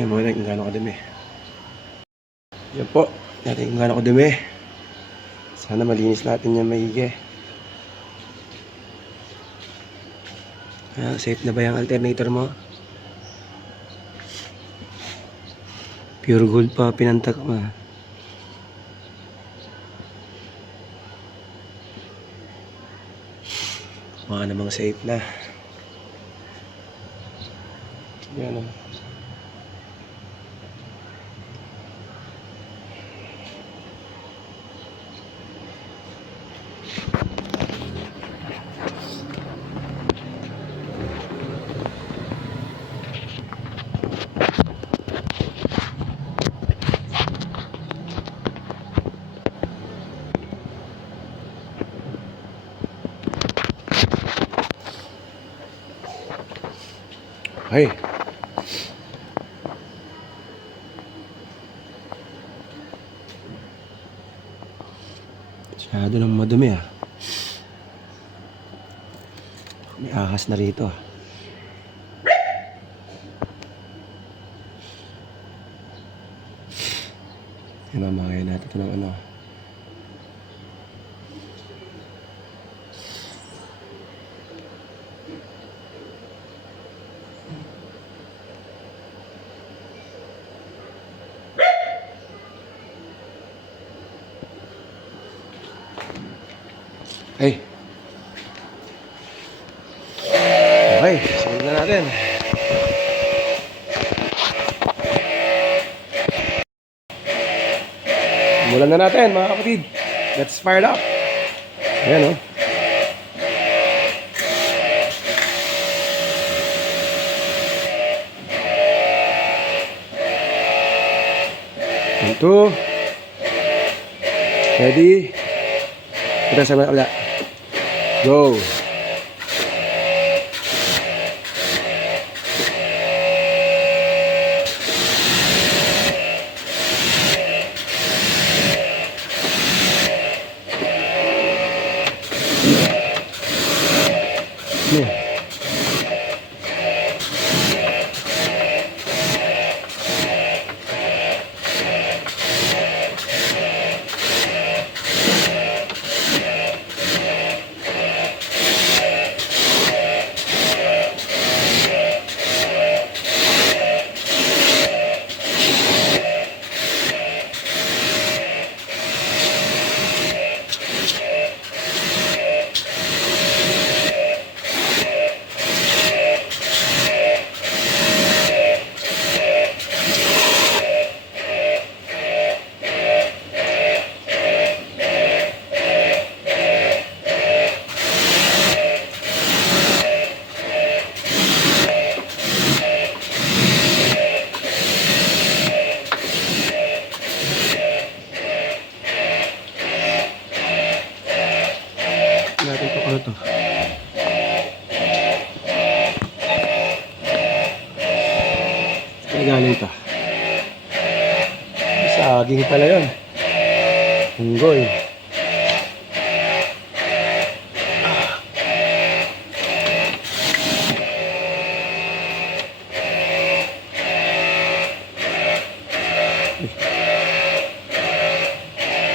Yan mo natin kung gaano kadumi. Yan po. Natin kung gaano kadumi. Sana malinis natin yan maigi. Safe na ba yung alternator mo? Pure gold pa pinantak mo. Mga namang safe na. Yan o. Hey. Masyado nang madumi ah. May ahas na rito ah. Mamamayan natin ito ng ano. Hey. Okay, sunod na natin. Simulan na natin mga kapatid. Let's fire it up. Ayan o. One, two. Ready. Kita sama kabila. Go. Nih. Natin ito ano to. Saan galing ito? Saging pala yun. Unggoy.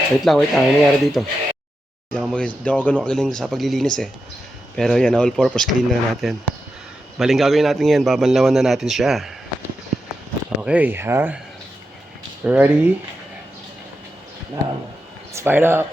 Wait lang. Ano nangyari dito? Hindi ako ganun kagaling sa paglilinis eh. Pero yan, all purpose clean na natin. Baling gagawin natin yan, babanlawan na natin siya. Okay, ha? Ready? Now, let's fire it up.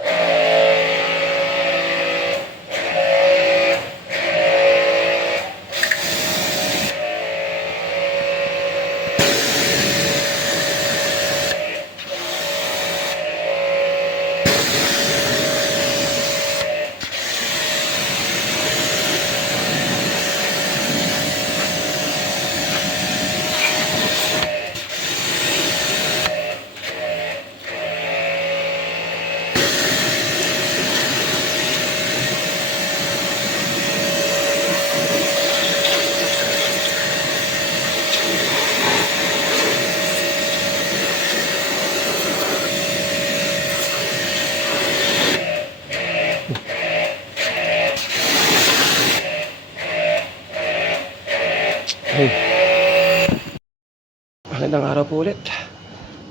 Magandang araw po ulit.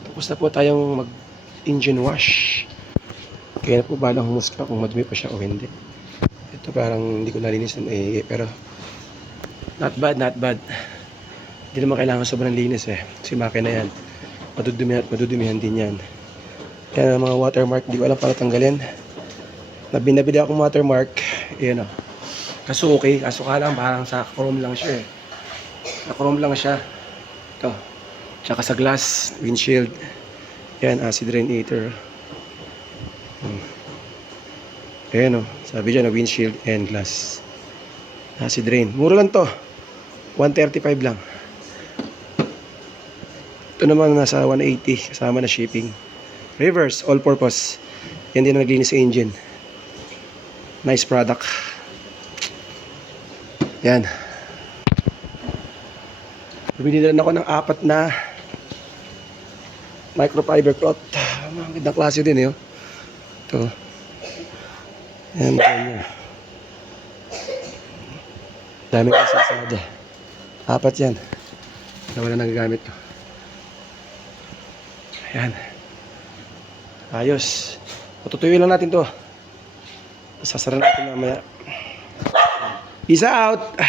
Tapos na po tayong mag-engine wash. Kaya na po balang humusga kung madumi pa siya o hindi. Ito parang hindi ko nalinis ng pero not bad, not bad. Hindi naman kailangan sobrang linis eh. Kasi makina yan. Madudumi at madudumihan din yan. Kaya mga watermark, di ko alam para tanggalin. Binabili akong watermark. Ayan o. Kaso okay. Kaso ka lang parang sa chrome lang siya eh. Sa chrome lang siya. Ito. Tsaka sa glass, windshield. Yan, acid radiator. Ayan o. Sabi dyan, windshield and glass. Acid rain. Mura lang to. 135 lang. Ito naman nasa 180 kasama na shipping. Reverse, all purpose. Yan din ang naglinis sa engine. Nice product. Yan. Bumili na ako ng 4 na microfiber cloth. Magandang klase din eh. Ito. Yan, ganyan. Dami kasi sada. 4 yan. Na wala nagagamit ko. Ayan. Ayos. Patutuyuin lang natin to. Sasara natin mamaya. Peace out!